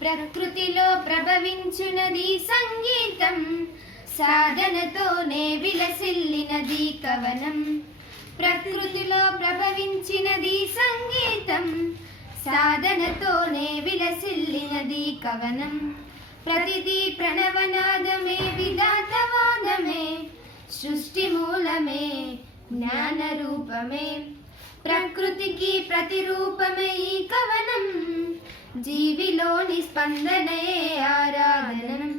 ప్రకృతిలో ప్రభవించునది సంగీతం, సాధనతోనే విలసిల్లినది కవనం. ప్రకృతిలో ప్రభవించినది సంగీతం, సాధనతోనే విలసిల్లినది కవనం. ప్రతిదీ ప్రణవనాదమే, విధాతవాదమే, సృష్టి మూలమే, జ్ఞాన రూపమే. ప్రకృతికి ప్రతిరూపమే ఈ కవనం, జీవిలోని స్పందనే ఆరాధనం.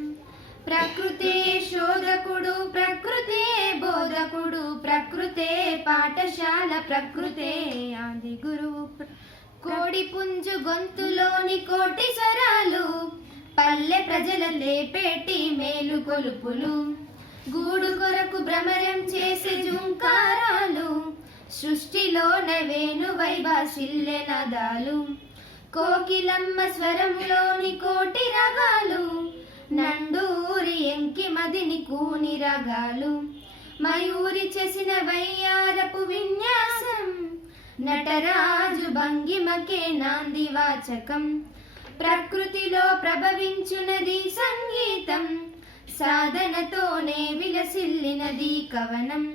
ప్రకృతే శోధకుడు, ప్రకృతే బోధకుడు, ప్రకృతే పాఠశాల, ప్రకృతే ఆది గురువు. కోడి పుంజు గొంతులోని కోటి స్వరాలు, పల్లె ప్రజల లేపేటి మేలు కొలుపులు. గూడు కొరకు భ్రమరం చేసే జుంకారాలు, సృష్టిలోన వేణువై భాసిల్లె నదాలు. కోకిలమ్మ స్వరంలోని కోటి రగాలు, నండూరి ఎంకి మదిని కూని రగాలు. మయూరి చేసిన వయ్యారపు విన్యాసం, నటరాజు భంగిమకే నాంది వాచకం. ప్రకృతిలో ప్రభవించునది సంగీతం, సాధనతోనే విలసిల్లినది కవనం.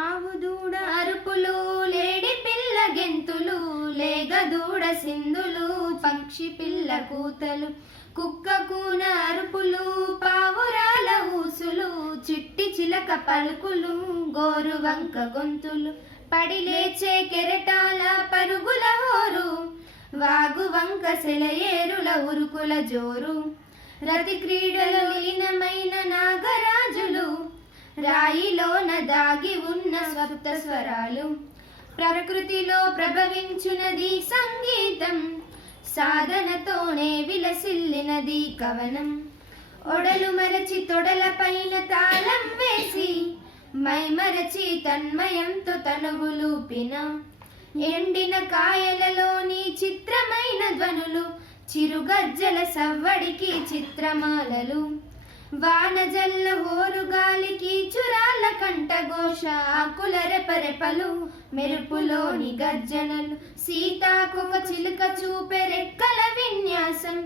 ఆవు దూడ అరుపులు, లేడి పిల్ల గెంతులు, లేగదూడ సింధులు, పక్షి పిల్ల కూతలు, కుక్క కూన అరుపులు, పావురాల ఊసులు, చిట్టి చిలక పలుకులు, గోరు వంక గొంతులు. పడి లేచే కెరటాల పరుగుల హోరు, వాగు వంక సెలయేరుల ఉరుకుల జోరు. రతి క్రీడలు లీనమైన నాగరాజులు, రాయిలోన దాగి ఉన్న సప్త స్వరాలు. ప్రకృతిలో ప్రభవించునది సంగీతం, సాధనతోనే విలసిల్లినది కవనం. ఒడలు మరచి తొడల పైన తాళం వేసి, మై మరచి తన్మయంతో తనువులూపిన. ఎండిన కాయలలోని చిత్రమైన ధ్వనులు, చిరుగజ్జల సవ్వడికి చిత్రమాలలు. వానజల్ల హోరుగాలికి చురాల కంఠఘోష, ఆకుల రెపరెపలు, మెరుపులోని గర్జనలు. సీతాకొక చిలుక చూపే రెక్కల విన్యాసం,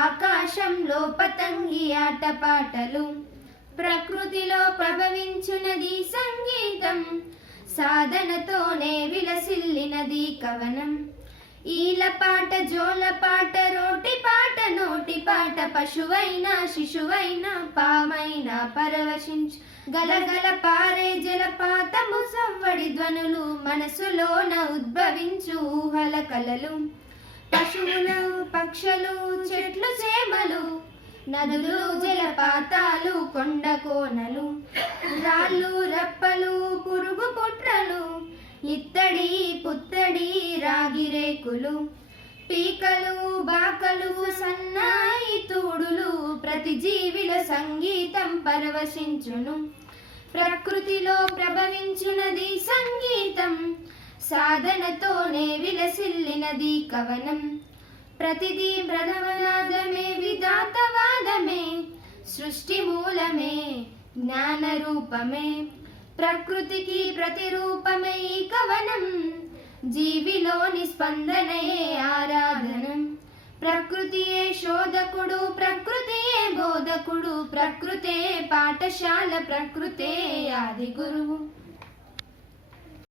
ఆకాశంలో పతంగి ఆటపాటలు. ప్రకృతిలో ప్రభవించునది సంగీతం, సాధనతోనే విలసిల్లినది కవనం. ఈలపాట, జోలపాట, రోటి పాట, నోటి పాట, పశువైనా శిశువైనా పామైనా పరవశించు. గలగల పారే జలపాతము సవ్వడి ధ్వనులు, మనసులోన ఉద్భవించు ఊహల కలలు. పశువులు పక్షులు చెట్లు చేమలు, నదులు జలపాతాలు, కొండ కోనలు, రాళ్ళు రప్పలు, పురుగు పుట్రలు, ఇత్తడి పుత్తడి రాగిరేకులు, పీకలు బాకలు, సన్నాయి తూడులు. ప్రతి జీవిల సంగీతం పరవశించును. ప్రకృతిలో ప్రభవించునది సంగీతం, సాధనతోనే విలసిల్లినది కవనం. ప్రతిదీ ప్రణవనాదమే, విధాతవాదమే, సృష్టి మూలమే, జ్ఞాన రూపమే. ప్రకృతికి ప్రతిరూపమే ఈ కవనం, జీవిలోని స్పందనయే ఆరాధనం. ప్రకృతియే శోధకుడు, ప్రకృతియే బోధకుడు, ప్రకృతే పాఠశాల, ప్రకృతే ఆది గురువు.